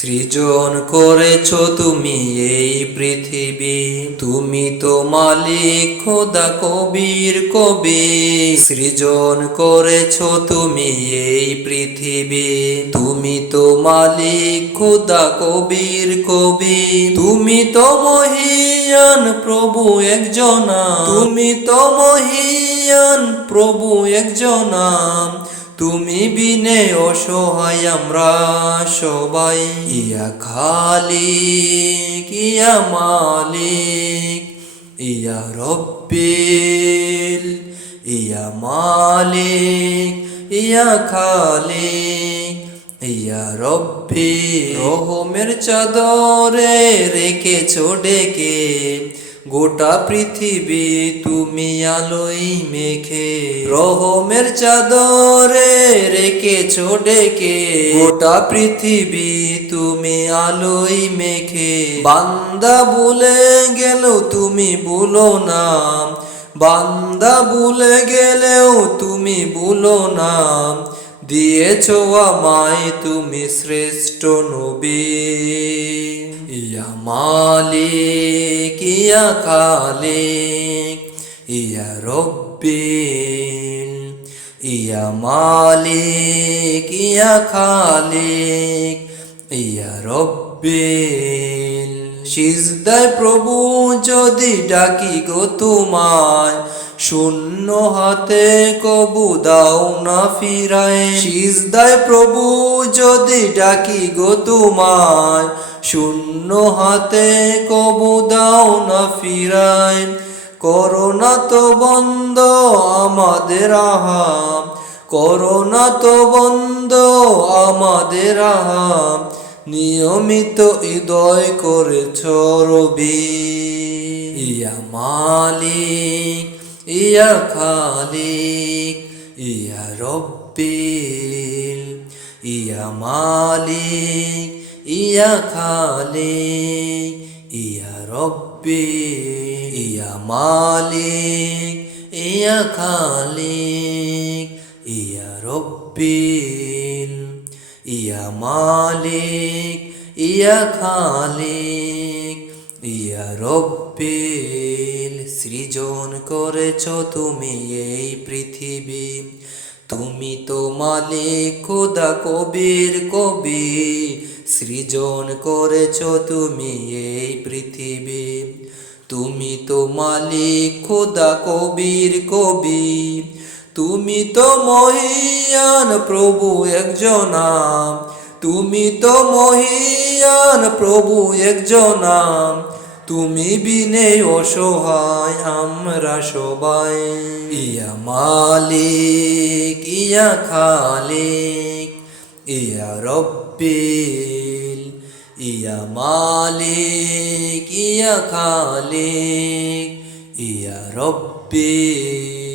সৃজন করেছ তুমি এই পৃথিবী, তুমি তো মালিক খোদা কবির কবি। সৃজন করেছ তুমি এই পৃথিবী, তুমি তো মালিক খোদা কবির কবি। তুমি তো মহিয়ান প্রভু একজনা, তুমি তো মহিয়ান প্রভু একজনা। তুমি বিনে অসহায় আমরা সবাই। ইয়া খালিক ইয়া মালিক ইয়া রব্বিল, ইয়া মালিক ইয়া খালিক ইয়া রব্বি। রহমের চাদরে রেখেছো ডেকে গোটা পৃথিবী তুমি আলোয় মেখে। রহমের চাদরে রেখেছো ডেকে গোটা পৃথিবী তুমি আলোয় মেখে। বান্দা ভুলে গেলেও তুমি ভুলো না, বান্দা ভুলে গেলেও তুমি ভুলো না। দিয়েছো আমায় তুমি শ্রেষ্ঠ নবী। ইয়া মালিক ইয়া খালিক ইয়া রব্বিল, ইয়া মালিক ইয়া খালিক ইয়া রব্বিল। সিজদায় প্রভু যদি ডাকি গো তোমায়, শূন্য হাতে কবু দাও না ফিরায়। সিজদায় প্রভু যদি ডাকি গো তোমায়, শূন্য হাতে কবু দাও না ফিরায়। করোনা তো বন্ধ আমাদের আহাম, করোনা তো বন্ধ আমাদের আহাম। নিয়মিত হৃদয় করেছ রবি। ইয়া মালিক ইয়া খালিক ইয়া রব্বিল, ইয়া মালিক ইয়া খালিক ইয়া রব্বিল। ইয়া মালিক ইয়া খালিক ইয়া রব্বিল, ইয়া মালিক ইয়া খালিক ইয়া রব্বিল। সৃজন করেছ তুমি এই পৃথিবী, তুমি তো মালিক খোদা কবির কবি। সৃজন করেছ তুমি এই পৃথিবী, তুমি তো মালিক খোদা কবির কবি। তুমি তো মহিয়ান প্রভু একজনা, তুমি তো মহিয়ান প্রভু একজনা। তুমি বিনে অসহায় আমরা সবাই। ইয়া মালিক ইয়া খালিক ইয়া রব্বিল, ইয়া মালিক ইয়া খালিক ইয়া রব্বিল।